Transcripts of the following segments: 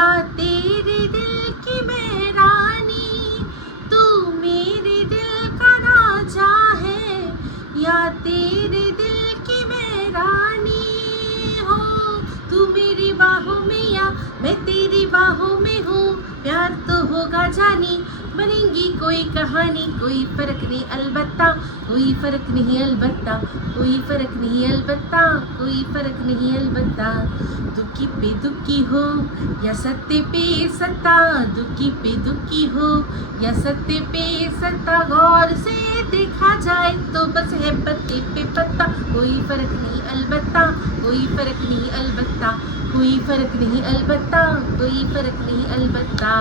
या तेरे दिल की मैं रानी, तू मेरे दिल का राजा है, या तेरे दिल की मैं रानी हो, तू मेरी बाहों में या मैं तेरी बाहों में हूँ, प्यार तो होगा जानी, बनेगी कोई कहानी, कोई फर्क नहीं अलबत्ता, कोई फर्क नहीं अलबत्ता, कोई फर्क नहीं अलबत्ता, कोई फर्क नहीं अलबत्ता। दुखी पे दुखी हो या सत्य पे सत्ता, दुखी पे दुखी हो या सत्य पे सत्ता, गौर से देखा जाए तो बस है पत्ते पे पत्ता, कोई फर्क नहीं अलबत्ता, कोई फर्क नहीं अलबत्ता, कोई फर्क नहीं अलबत्ता, कोई फर्क नहीं अलबत्ता।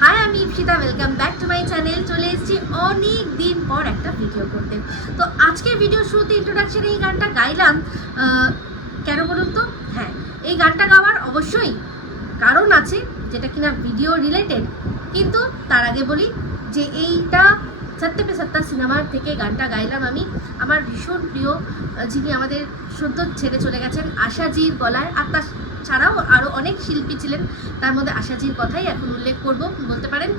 হাই, আমি Ipsita, welcome back to my channel. চলে এসেছি অনেক দিন পর একটা ভিডিও করতে। তো আজকের ভিডিও শুরুতে ইন্ট্রোডাকশনে এই গানটা গাইলাম কেন বলুন তো? হ্যাঁ, এই গানটা গাওয়ার অবশ্যই কারণ আছে, যেটা কিনা ভিডিও রিলেটেড। কিন্তু তার আগে বলি যে এইটা সত্যি পে সত্তা সিনেমার থেকে গানটা গাইলাম আমি আমার ভীষণ প্রিয়, যিনি আমাদের সদ্য ছেড়ে চলে গেছেন, আশাজির গলায়। আর তার ছাড়াও আরও অনেক শিল্পী ছিলেন, তার মধ্যে আশাজির কথাই এখন উল্লেখ করব বলতে পারেন।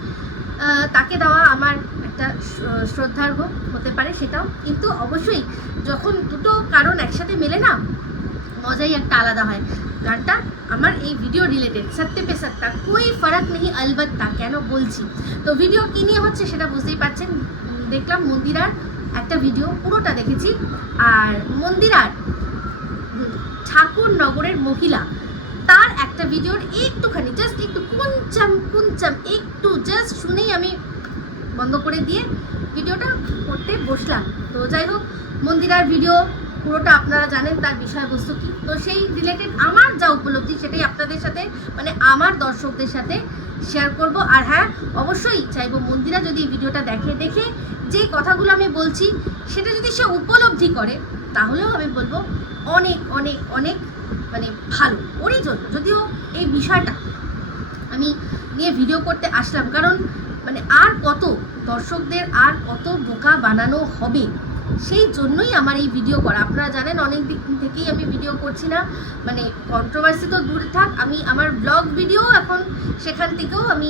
তাকে দেওয়া আমার একটা শ্রদ্ধার্ঘ্য হতে পারে সেটাও, কিন্তু অবশ্যই যখন দুটো কারণ একসাথে মেলে না, মজাই একটা আলাদা হয়। গানটা আমার এই ভিডিও রিলেটেড, সত্যি পে সত্তা, কোই ফারাক নেই আলবত্তা। কেন বলছি? তো ভিডিও কী নিয়ে হচ্ছে সেটা বুঝতেই পারছেন। দেখলাম মন্দিরার একটা ভিডিও, পুরোটা দেখেছি। আর মন্দিরার ঠাকুরনগরের মহিলা, তার একটা ভিডিওর একটুখানি জাস্ট একটু কুঞ্চাম একটু জাস্ট শুনেই আমি বন্ধ করে দিয়ে ভিডিওটা করতে বসলাম। তো যাই হোক, মন্দিরার ভিডিও পুরোটা আপনারা জানেন তার বিষয়বস্তু কী। তো সেই রিলেটেড আমার যা উপলব্ধি সেটাই আপনাদের সাথে, মানে আমার দর্শকদের সাথে শেয়ার করব। আর হ্যাঁ, অবশ্যই চাইবো মন্দিরা যদি এই ভিডিওটা দেখে যে কথাগুলো আমি বলছি সেটা যদি সে উপলব্ধি করে, তাহলেও আমি বলবো অনেক অনেক অনেক মানে ভালো ওরই জন্য। যদিও এই বিষয়টা আমি নিয়ে ভিডিও করতে আসলাম, কারণ মানে আর কত দর্শকদের আর কত বোকা বানানো হবে, সেই জন্যই আমার এই ভিডিও করা। আপনারা জানেন অনেক দিন থেকেই আমি ভিডিও করছি না, মানে কন্ট্রোভার্সি তো দূরে থাক, আমি আমার ব্লগ ভিডিও এখন সেখান থেকেও আমি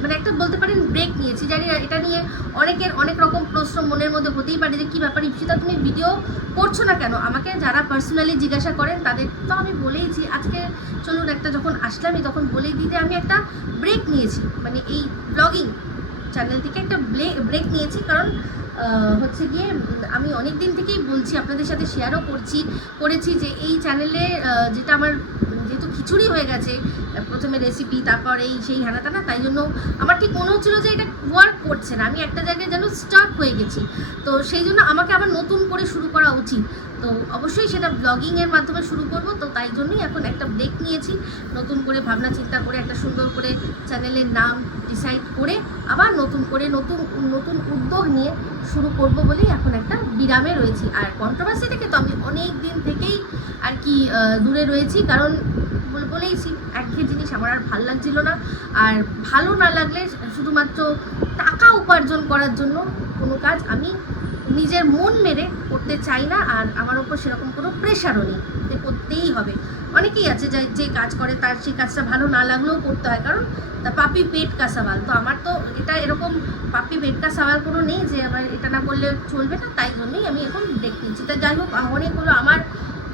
মানে একটা বলতে পারেন ব্রেক নিয়েছি। জানি না এটা নিয়ে অনেকের অনেক রকম প্রশ্ন মনের মধ্যে হতেই পারে যে কী ব্যাপার ইপসিতা, তুমি ভিডিও করছো না কেন? আমাকে যারা পার্সোনালি জিজ্ঞাসা করেন তাদের তো আমি বলেইছি। আজকে চলুন একটা যখন আসলামই তখন বলেই দিতে, আমি একটা ব্রেক নিয়েছি, মানে এই ব্লগিং চ্যানেল থেকে একটা ব্রেক নিয়েছি। কারণ হচ্ছে গিয়ে আমি অনেক দিন থেকেই বলছি, আপনাদের সাথে শেয়ারও করেছি যে এই চ্যানেলে যেটা আমার যেহেতু খিচুড়ি হয়ে গেছে, প্রথমে রেসিপি, তারপর এই সেই হানাতানা, তাই জন্য আমার ঠিক মনে হচ্ছিলো যে এটা ওয়ার্ক করছে না, আমি একটা জায়গায় যেন স্টাক হয়ে গেছি। তো সেই জন্য আমাকে আবার নতুন করে শুরু করা উচিত। তো অবশ্যই সেটা ব্লগিংয়ের মাধ্যমে শুরু করব। তো তাই জন্যই এখন একটা ব্রেক নিয়েছি, নতুন করে ভাবনা চিন্তা করে একটা সুন্দর করে চ্যানেলের নাম ডিসাইড করে আবার নতুন করে নতুন উদ্যোগ নিয়ে শুরু করব বলেই এখন একটা বিরামে রয়েছি। আর কন্ট্রোভার্সি থেকে তো আমি অনেক দিন থেকেই আর কি দূরে রয়েছি, কারণ বলেইছি একঘেয়ে জিনিস আমার আর ভালো লাগছিল না। আর ভালো না লাগলে শুধুমাত্র টাকা উপার্জন করার জন্য কোনো কাজ আমি নিজের মন মেরে করতে চাই না। আর আমার ওপর সেরকম কোনো প্রেশারও নেই যে করতেই হবে। অনেকেই আছে যে কাজ করে তার সেই কাজটা ভালো না লাগলেও করতে হয়, কারণ পাপি পেট কা সওয়াল। তো আমার তো এটা এরকম পাপি পেট কা সওয়াল কোনো নেই যে আমার এটা না করলে চলবে না, তাই জন্যই আমি এখন ব্রেক নিচ্ছি। তা যাই হোক, অনেক হলো আমার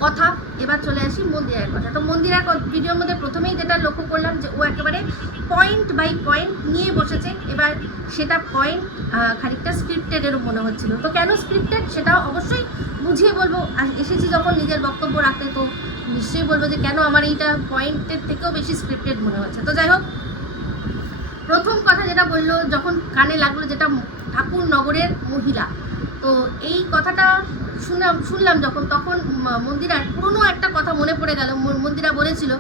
কথা, এবার চলে আসি মন্দিরার কথা। তো মন্দিরার ভিডিওর মধ্যে প্রথমেই যেটা লক্ষ্য করলাম যে ও একেবারে পয়েন্ট বাই পয়েন্ট নিয়ে বসেছে। এবার সেটা পয়েন্ট খানিকটা স্ক্রিপ্টেডেরও মনে হচ্ছিল। তো কেন স্ক্রিপ্টেড সেটা অবশ্যই বুঝিয়ে বলবো। এসেছি যখন নিজের বক্তব্য রাখতে, তো নিশ্চয়ই বলবো যে কেন আমার এইটা পয়েন্টের থেকেও বেশি স্ক্রিপ্টেড মনে হচ্ছে। তো যাই হোক, প্রথম কথা যেটা বললো যখন কানে লাগলো, যেটা ঠাকুরনগরের মহিলা, তো এই কথাটা শুনলাম যখন, তখন মন্দিরার পুরনো একটা কথা মনে পড়ে গেল। মন্দিরা বলেছিল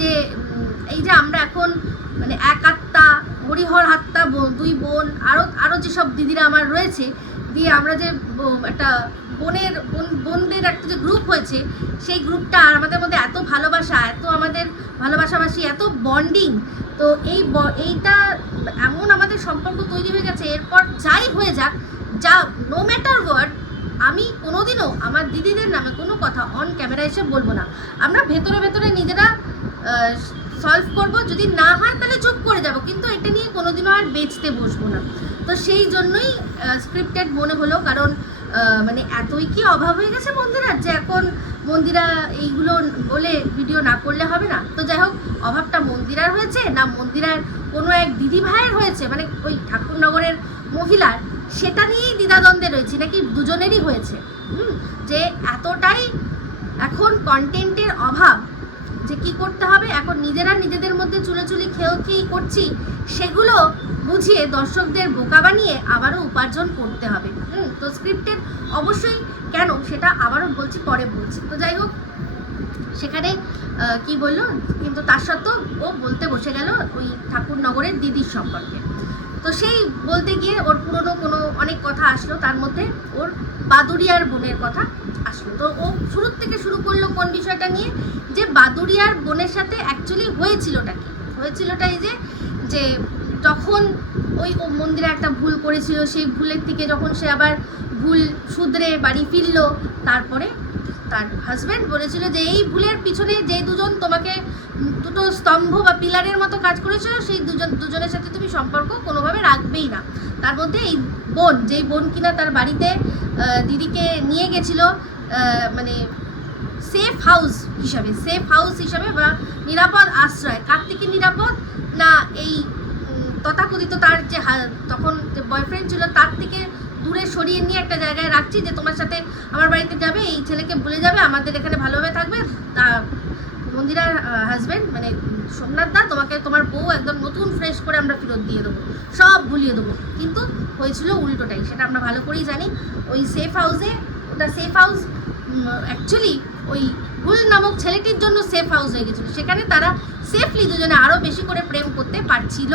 যে এই যে আমরা এখন মানে এক আত্মা, হরিহর আত্মা, দুই বোন, আরও যেসব দিদিরা আমার রয়েছে, দিয়ে আমরা যে একটা বোনদের একটা যে গ্রুপ হয়েছে, সেই গ্রুপটা আর আমাদের মধ্যে এত ভালোবাসা, এত আমাদের ভালোবাসাবাসি, এত বন্ডিং। তো এইটা এমন আমাদের সম্পর্ক তৈরি হয়ে গেছে, এরপর যাই হয়ে যাক, যা নো ম্যাটার ওয়ার্ড, আমি কোনোদিনও আমার দিদিদের নামে কোনো কথা অন ক্যামেরা এসে বলবো না। আমরা ভেতরে ভেতরে নিজেরা সলভ করব, যদি না হয় তাহলে চুপ করে যাব, কিন্তু এটা নিয়ে কোনোদিনও আর বেচতে বসবো না। তো সেই জন্যই স্ক্রিপ্টেড মনে হলো, কারণ মানে এতই কি অভাব হয়ে গেছে মন্দিরার যে এখন মন্দিরা এইগুলো বলে ভিডিও না করলে হবে না। তো যাই হোক, অভাবটা মন্দিরার হয়েছে না মন্দিরার কোনো এক দিদি ভাইয়ের হয়েছে, মানে ওই ঠাকুরনগরের মহিলার, সেটা নিয়েই দ্বিধাদ্বন্দ্বে রয়েছে, নাকি দুজনেরই হয়েছে। যে এতটাই এখন কন্টেন্টের অভাব যে কি করতে হবে, এখন নিজেরা নিজেদের মধ্যে চুলোচুলি খেয়েও কি করছি সেগুলো বুঝিয়ে দর্শকদের বোকা বানিয়ে আবারও উপার্জন করতে হবে। তো স্ক্রিপ্টেড অবশ্যই, কেন সেটা আবারও বলছি, পরে বলছি। তো যাই হোক, সেখানে কি বললো, কিন্তু তার সত্ত্বেও ও বলতে বসে গেল ওই ঠাকুরনগরের দিদির সম্পর্কে। তো সেই বলতে গিয়ে ওর পুরনো কোনো অনেক কথা আসলো, তার মধ্যে ওর বাদুড়িয়ার বোনের কথা আসলো। তো ও শুরুর থেকে শুরু করলো কোন বিষয়টা নিয়ে, যে বাদুড়িয়ার বোনের সাথে অ্যাকচুয়ালি হয়েছিলটা এই যে যখন ওই ও মন্দিরে একটা ভুল করেছিল, সেই ভুলের থেকে যখন সে আবার ভুল শুধরে বাড়ি ফিরলো, তারপরে তার হাজব্যান্ড বলেছিল যে এই ভুলের পিছনে যে দুজন তোমাকে দুটো স্তম্ভ বা পিলারের মতো কাজ করেছিল, সেই দুজনের সাথে তুমি সম্পর্ক কোনোভাবে রাখবেই না। তার মধ্যে এই বোন, যেই বোন কিনা তার বাড়িতে দিদিকে নিয়ে গেছিল মানে সেফ হাউস হিসাবে বা নিরাপদ আশ্রয়, কার থেকে নিরাপদ না এই তথাকথিত তার যে তখন যে বয়ফ্রেন্ড ছিল তার থেকে দূরে সরিয়ে নিয়ে একটা জায়গায় রাখছি, যে তোমার সাথে আমার বাড়িতে যাবে, এই ছেলেকে ভুলে যাবে, আমাদের এখানে ভালোভাবে থাকবে। তা মন্দিরার হাজব্যান্ড মানে সোমনাথ দা, তোমাকে তোমার বউ একদম নতুন ফ্রেশ করে আমরা ফেরত দিয়ে দেবো, সব ভুলিয়ে দেবো। কিন্তু হয়েছিল উল্টোটাই, সেটা আমরা ভালো করেই জানি। ওই সেফ হাউসে, ওটা সেফ হাউস অ্যাকচুয়ালি ওই ভুল নামক ছেলেটির জন্য সেফ হাউস হয়ে গেছিলো, সেখানে তারা সেফলি দুজনে আরও বেশি করে প্রেম করতে পারছিল,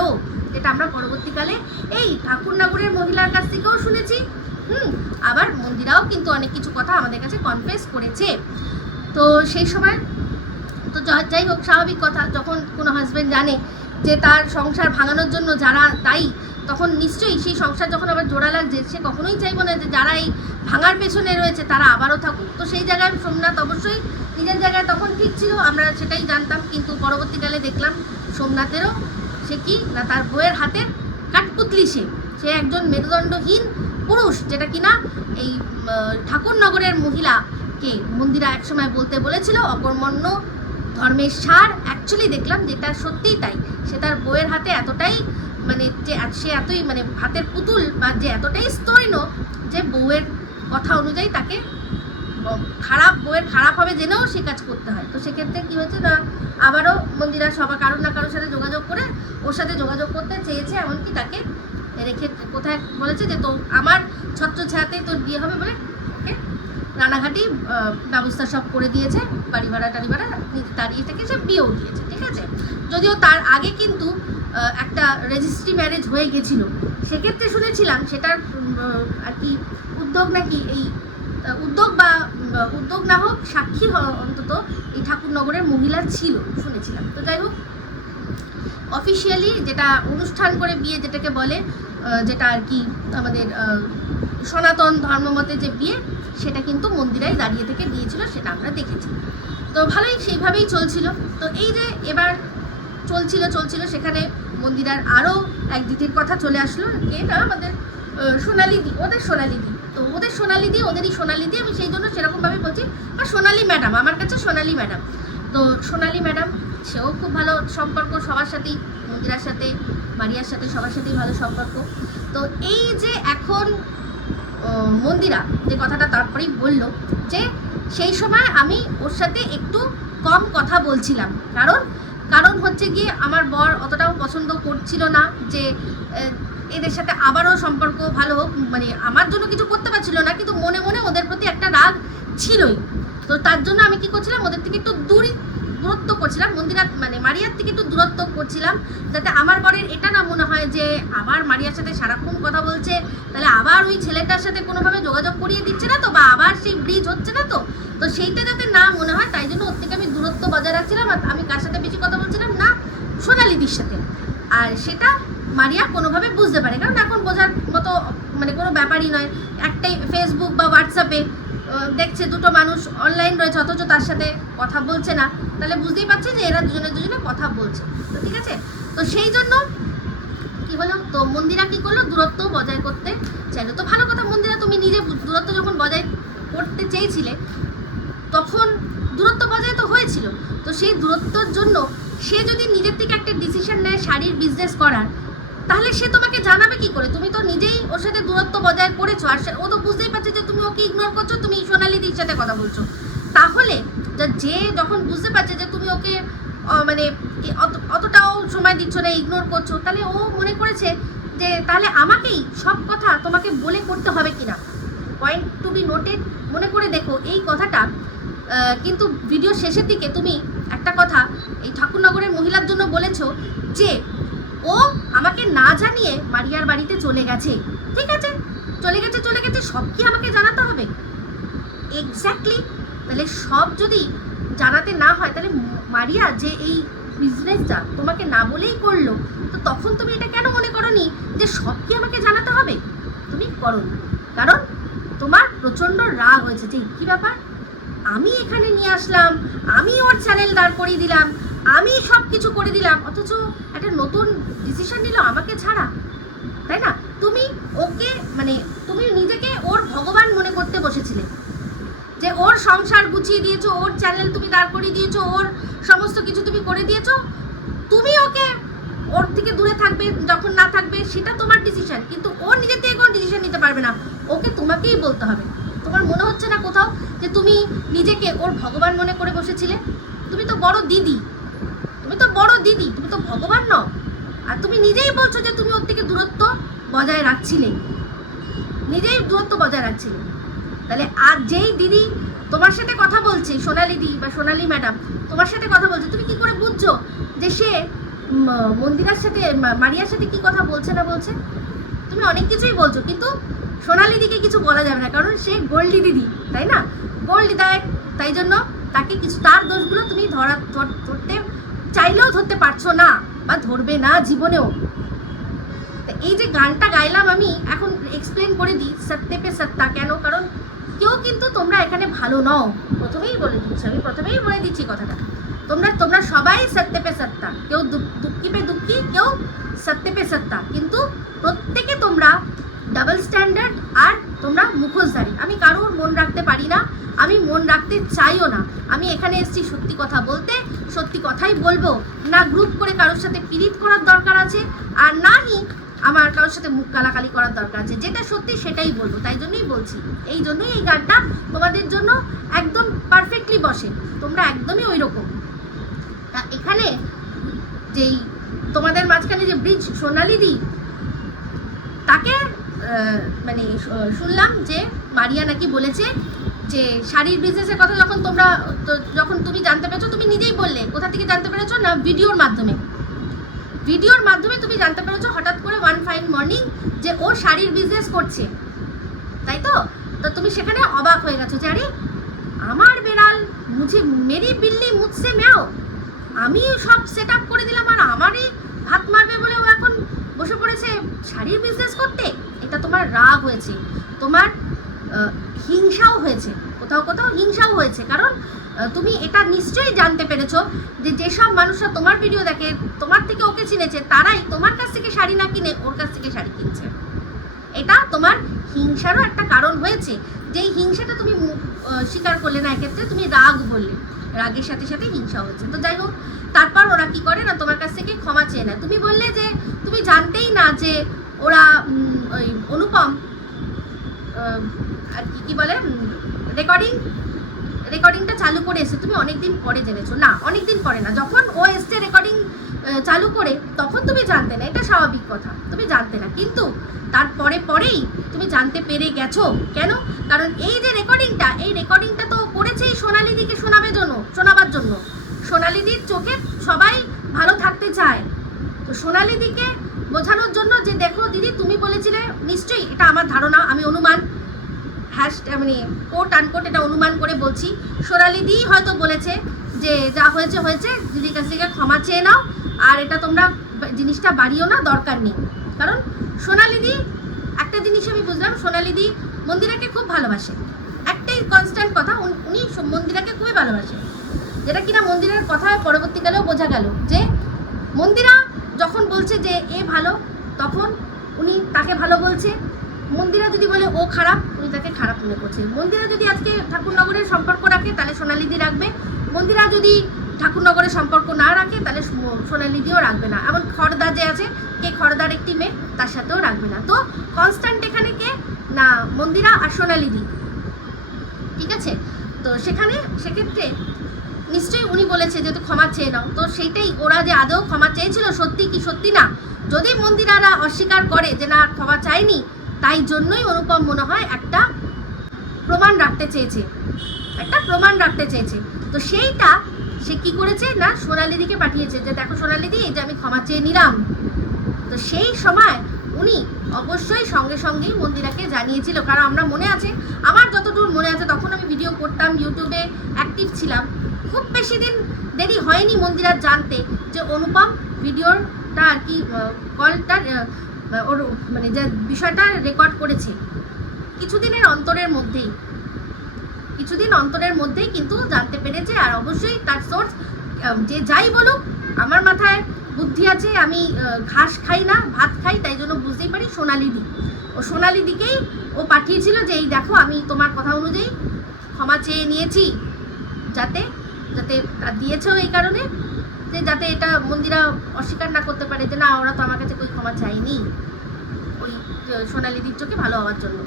যেটা আমরা পরবর্তীকালে এই ঠাকুরনগরের মহিলার কাছ থেকেও শুনেছি। আবার মন্দিরাও কিন্তু অনেক কিছু কথা আমাদের কাছে কনফেস করেছে। তো সেই সময় তো যাই হোক, স্বাভাবিক কথা, যখন কোনো হাজব্যান্ড জানে যে তার সংসার ভাঙানোর জন্য যারা দায়ী, তখন নিশ্চয়ই সেই সংসার যখন আবার জোড়া লাগছে, সে কখনোই চাইব না যে যারা এই ভাঙার পেছনে রয়েছে তারা আবারও থাকুক। তো সেই জায়গায় সোমনাথ অবশ্যই নিজের জায়গায় তখন ঠিক ছিল, আমরা সেটাই জানতাম। কিন্তু পরবর্তীকালে দেখলাম সোমনাথেরও সে কি না, তার বইয়ের হাতের কাঠপুতলি, সে একজন মেরুদণ্ডহীন পুরুষ, যেটা কিনা এই ঠাকুরনগরের মহিলাকে মন্দিরা একসময় বলতে বলেছিল অকর্মণ্য ধর্মের সার। অ্যাকচুয়ালি দেখলাম যেটা সত্যিই তাই, সে তার বইয়ের হাতে এতটাই মানে যে সে এতই মানে হাতের পুতুল, বা যে এতটাই স্তৈন্য যে বউয়ের কথা অনুযায়ী তাকে বউয়ের খারাপ হবে জেনেও সে কাজ করতে হয়। তো সেক্ষেত্রে কী হয়েছে না, আবারও মন্দিরা সবার কারোর না কারোর সাথে যোগাযোগ করে ওর সাথে যোগাযোগ করতে চেয়েছে, এমনকি তাকে রেখে কোথায় বলেছে যে তো আমার ছত্র ছায়াতেই তোর বিয়ে হবে বলে ওকে রানাঘাটি ব্যবস্থা সব করে দিয়েছে, বাড়ি ভাড়া টাড়ি ভাড়া দাঁড়িয়ে থেকে সে বিয়েও দিয়েছে, ঠিক আছে। যদিও তার আগে কিন্তু একটা রেজিস্ট্রি ম্যারেজ হয়ে গেছিল, সেক্ষেত্রে শুনেছিলাম সেটার আর কি উদ্যোগ নাকি এই উদ্যোগ না হোক সাক্ষী অন্তত এই ঠাকুরনগরের মহিলার ছিল শুনেছিলাম। তো যাই হোক, অফিসিয়ালি যেটা অনুষ্ঠান করে বিয়ে যেটাকে বলে, যেটা আর কি আমাদের সনাতন ধর্মমতে যে বিয়ে, সেটা কিন্তু মন্দিরাই দাঁড়িয়ে থেকে দিয়েছিল, সেটা আমরা দেখেছি। তো ভালোই সেইভাবেই চলছিল। তো এই যে এবার চলছিল সেখানে মন্দিরার আরও এক দিদির কথা চলে আসলো, এটা আমাদের সোনালি দি, ওদেরই সোনালি দি, আমি সেই জন্য সেরকমভাবে বলছি, আর সোনালি ম্যাডাম, আমার কাছে সোনালি ম্যাডাম। তো সোনালি ম্যাডাম, সেও খুব ভালো সম্পর্ক সবার সাথেই, মন্দিরার সাথে, মারিয়ার সাথে, সবার সাথেই ভালো সম্পর্ক। তো এই যে এখন মন্দিরা যে কথাটা তারপরেই বলল যে সেই সময় আমি ওর সাথে একটু কম কথা বলছিলাম, কারণ হচ্ছে গিয়ে আমার বর অতটাও পছন্দ করছিল না যে এদের সাথে আবারও সম্পর্ক ভালো হোক, মানে আমার জন্য কিছু করতে পারছিল না, কিন্তু মনে মনে ওদের প্রতি একটা রাগ ছিলই। তো তার জন্য আমি কি করছিলাম, ওদের থেকে একটু দূরত্ব করছিলাম, মন্দিরা মানে মারিয়ার থেকে একটু দূরত্ব করছিলাম, যাতে আমার বরের এটা না মনে হয় যে আবার মারিয়ার সাথে সারাক্ষণ কথা বলছে, তাহলে আবার ওই ছেলেটার সাথে কোনোভাবে যোগাযোগ করিয়ে দিচ্ছে না তো, বা আবার সেই ব্রিজ হচ্ছে না তো, তো সেইটা যাতে না মনে হয় তাই জন্য ওর থেকে আমি দূরত্ব বজায় রাখছিলাম। আর আমি কার সাথে বেশি কথা বলছিলাম না, সোনালিদির সাথে। আর সেটা মারিয়া কোনোভাবে বুঝতে পারে, কারণ এখন বোঝার মতো মানে কোনো ব্যাপারই নয়, একটাই ফেসবুক বা হোয়াটসঅ্যাপে দেখছে দুটো মানুষ অনলাইন রয়েছে অথচ তার সাথে কথা বলছে না, তাহলে বুঝতেই পারছে যে এরা দুজনে কথা বলছে। তো ঠিক আছে, তো সেই জন্য কি হলো, তো মন্দিরা কি করলো, দূরত্ব বজায় করতে চাইলো। তো ভালো কথা মন্দিরা, তুমি নিজে দূরত্ব যখন বজায় করতে চেয়েছিলে তখন দূরত্ব বজায় তো হয়েছিল। তো সেই দূরত্বর জন্য সে যদি নিজের থেকে একটা ডিসিশন নেয় শাড়ির বিজনেস করার, তাহলে সে তোমাকে জানাবে কি করে? তুমি তো নিজেই ওর সাথে দূরত্ব বজায় করেছো, আর ও তো বুঝতেই পারছে যে তুমি ওকে ইগনোর করছো, তুমি সোনালিদির সাথে কথা বলছো। তাহলে যে যখন বুঝতে পারছে যে তুমি ওকে মানে অতটাও সময় দিচ্ছ না, ইগনোর করছো, তাহলে ও মনে করেছে যে তাহলে আমাকেই সব কথা তোমাকে বলে করতে হবে কিনা। পয়েন্ট টু বি নোটেড, মনে করে দেখো এই কথাটা। কিন্তু ভিডিও শেষের দিকে তুমি একটা কথা এই ঠাকুরনগরের মহিলার জন্য বলেছো যে ও আমাকে না জানিয়ে মারিয়ার বাড়িতে চলে গেছে। ঠিক আছে, চলে গেছে, সব কি আমাকে জানাতে হবে? এক্স্যাক্টলি। তাহলে সব যদি জানাতে না হয়, তাহলে মারিয়া যে এই বিজনেসটা তোমাকে না বলেই করলো, তো তখন তুমি এটা কেন মনে করোনি যে সব কি আমাকে জানাতে হবে? তুমি করো, কারণ তোমার প্রচণ্ড রাগ হয়েছে যে কী ব্যাপার, আমি এখানে নিয়ে আসলাম, আমি ওর চ্যানেল দাঁড় করিয়ে দিলাম, আমি সব কিছু করে দিলাম, অথচ একটা নতুন ডিসিশন নিল আমাকে ছাড়া, তাই না? তুমি ওকে মানে তুমি নিজেকে ওর ভগবান মনে করতে বসেছিলে, যে ওর সংসার গুছিয়ে দিয়েছো, ওর চ্যানেল তুমি দাঁড় করিয়ে দিয়েছো, ওর সমস্ত কিছু তুমি করে দিয়েছো। তুমি ওকে ওর থেকে দূরে থাকবে যখন না থাকবে সেটা তোমার ডিসিশন, কিন্তু ও নিজের থেকে কোনো ডিসিশন নিতে পারবে না, ওকে তোমাকেই বলতে হবে। তোমার মনে হচ্ছে না কোথাও যে তুমি নিজেকে ওর ভগবান মনে করে বসেছিলে? তুমি তো বড় দিদি, তুমি তো ভগবান নও। আর তুমি নিজেই বলছো যে তুমি ওর থেকে দূরত্ব বজায় রাখছিলে। তাহলে আর যেই দিদি তোমার সাথে কথা বলছে, সোনালি দি বা সোনালি ম্যাডাম তোমার সাথে কথা বলছে, তুমি কি করে বুঝছো যে সে মন্দিরার সাথে মারিয়ার সাথে কি কথা বলছে না বলছে? তুমি অনেক কিছুই বলছো, কিন্তু সোনালি দিকে কিছু বলা যাবে না, কারণ সে গোল্ডি দিদি, তাই না? গোল্ডি দেয়, তাই জন্য তাকে কিছু তার দোষগুলো তুমি ধরতে চাইলেও ধরতে পারছো না, বা ধরবে না জীবনেও। এই যে গানটা গাইলাম আমি, এখন এক্সপ্লেন করে দিই সত্যে পে সত্তা কেন, কারণ কেউ কিন্তু তোমরা এখানে ভালো নও, প্রথমেই বলে দিচ্ছি কথাটা। তোমরা সবাই সত্যে পে সত্তা, কেউ দুঃখী পে দুঃখী, কেউ সত্যে পে সত্তা, কিন্তু প্রত্যেকে তোমরা ডাবল স্ট্যান্ডার্ড আর তোমরা মুখোশধারী। আমি কারোর মন রাখতে পারি না, আমি মন রাখতে চাইও না। আমি এখানে এসেছি সত্যি কথা বলতে, সত্যি কথাই বলবো, না গ্রুপ করে কারোর সাথে পীড়িত করার দরকার আছে, আর নাহি আমার কারোর সাথে মুখ কালাকালি করার দরকার আছে। যেটা সত্যি সেটাই বলবো, তাই জন্যই বলছি। এই জন্যই এই গানটা তোমাদের জন্য একদম পারফেক্টলি বসে, তোমরা একদমই ওই রকম। তা এখানে যেই তোমাদের মাঝখানে যে ব্রিজ সোনালি দি, তাকে মানে শুনলাম যে মারিয়া নাকি বলেছে যে শাড়ির বিজনেসের কথা যখন তুমি জানতে পেরেছো, তুমি নিজেই বললে কোথা থেকে জানতে পেরেছো না, ভিডিওর মাধ্যমে তুমি জানতে পেরেছো হঠাৎ করে ওয়ান ফাইন মর্নিং যে ও শাড়ির বিজনেস করছে, তাই তো? তো তুমি সেখানে অবাক হয়ে গেছো যে আরে আমার বেড়াল, মেরি বিল্লি মুঝসে ম্যাও, আমি সব সেট আপ করে দিলাম আর আমারই হাত মারবে বলে ও এখন বসে পড়েছে শাড়ির বিজনেস করতে। এটা তোমার রাগ হয়েছে, তোমার হিংসাও হয়েছে, কোথাও হিংসাও হয়েছে, কারণ তুমি এটা নিশ্চয়ই জানতে পেরেছো যে যেসব মানুষরা তোমার ভিডিও দেখে, তোমার থেকে ওকে চিনেছে, তারাই তোমার কাছ থেকে শাড়ি না কিনে ওর কাছ থেকে শাড়ি কিনছে। এটা তোমার হিংসারও একটা কারণ হয়েছে, যেই হিংসাটা তুমি স্বীকার করলে না, এক্ষেত্রে তুমি রাগ বললে, রাগের সাথে সাথে হিংসা হয়েছে। তো যাই হোক, তারপর ওরা কি করে না, তোমার কাছ থেকে ক্ষমা চেয়ে নেয়। তুমি বললে যে তুমি জানতেই না যে ওরা ওই অনুপম আর কি বলে রেকর্ডিংটা চালু করে এসে, তুমি অনেকদিন পরে জেনেছো। না, অনেকদিন পরে না, যখন ও এসছে রেকর্ডিং চালু করে, তখন তুমি জানতে না, এটা স্বাভাবিক কথা, তুমি জানতে না, কিন্তু পরেই তুমি জানতে পেরে গেছো। কেন? কারণ এই যে রেকর্ডিংটা তো করেছেই সোনালি দিকে শোনাবার জন্য। সোনালি দির চোখে সবাই ভালো থাকতে চায়, তো সোনালি দিকে বোঝানোর জন্য যে দেখো দিদি, তুমি বলেছিলে, নিশ্চয়ই এটা আমার ধারণা, আমি অনুমান মানে কোট আনকোট এটা অনুমান করে বলছি, সোনালি দি হয়তো বলেছে যে যা হয়েছে দিদির কাছ থেকে ক্ষমা চেয়ে নাও, আর এটা তোমরা জিনিসটা বাড়িও না, দরকার নেই। কারণ সোনালি দি, একটা জিনিস আমি বুঝলাম, সোনালি দি মন্দিরাকে খুব ভালোবাসে, একটাই কনস্ট্যান্ট কথা, উনি মন্দিরাকে খুবই ভালোবাসে, যেটা কিনা মন্দিরার কথায় পরবর্তীকালেও বোঝা গেল যে মন্দিরা যখন বলছে যে এ ভালো, তখন উনি তাকে ভালো বলছে। মন্দিরা যদি বলে ও খারাপ, উনি তাকে খারাপ মনে করছে। মন্দিরা যদি আজকে ঠাকুরনগরের সম্পর্ক রাখে তাহলে সোনালিদি রাখবে, মন্দিরা যদি ঠাকুরনগরের সম্পর্ক না রাখে তাহলে সোনালিদিও রাখবে না। এমন খড়দা যে আছে, কে খড়দার একটি মেয়ে, তার সাথেও রাখবে না। তো কনস্ট্যান্ট এখানে কে না, মন্দিরা আর সোনালিদি, ঠিক আছে। তো সেক্ষেত্রে নিশ্চয়ই উনি বলেছে যে তো ক্ষমা চেয়ে নাও, তো সেইটাই ওরা যে আদৌ ক্ষমা চেয়েছিল সত্যি কি সত্যি না, যদি মন্দিরারা অস্বীকার করে যে না ক্ষমা চায়নি, তাই জন্যই অনুপম মনে হয় একটা প্রমাণ রাখতে চেয়েছে, তো সেইটা সে কি করেছে না সোনালিদিকে পাঠিয়েছে যে দেখো সোনালিদি, এই যে আমি ক্ষমা চেয়ে নিলাম। তো সেই সময় উনি অবশ্যই সঙ্গে সঙ্গেই মন্দিরাকে জানিয়েছিল, কারণ আমরা মনে আছে, আমার যতদূর মনে আছে তখন আমি ভিডিও করতাম, ইউটিউবে অ্যাক্টিভ ছিলাম, খুব বেশি দিন দেরি হয়নি মন্দিরার জানতে যে অনুপম ভিডিওটা আর কি কলটা ওর মানে যে বিষয়টা রেকর্ড করেছে। কিছুদিন অন্তরের মধ্যেই কিন্তু জানতে পেরেছে। আর অবশ্যই তার সোর্স যে যাই বলুক, আমার মাথায় বুদ্ধি আছে, আমি ঘাস খাই না ভাত খাই, তাই জন্য বুঝতেই পারি সোনালিদিকেই ও পাঠিয়েছিল যে এই দেখো আমি তোমার কথা অনুযায়ী ক্ষমা চেয়ে নিয়েছি, যাতে দিয়েছেও এই কারণে যে যাতে এটা মন্দিরা অস্বীকার না করতে পারে যে না ওরা তো আমার কাছে કોઈ ক্ষমা চায়নি, ওই সোনালিদির চোখে ভালো হওয়ার জন্য।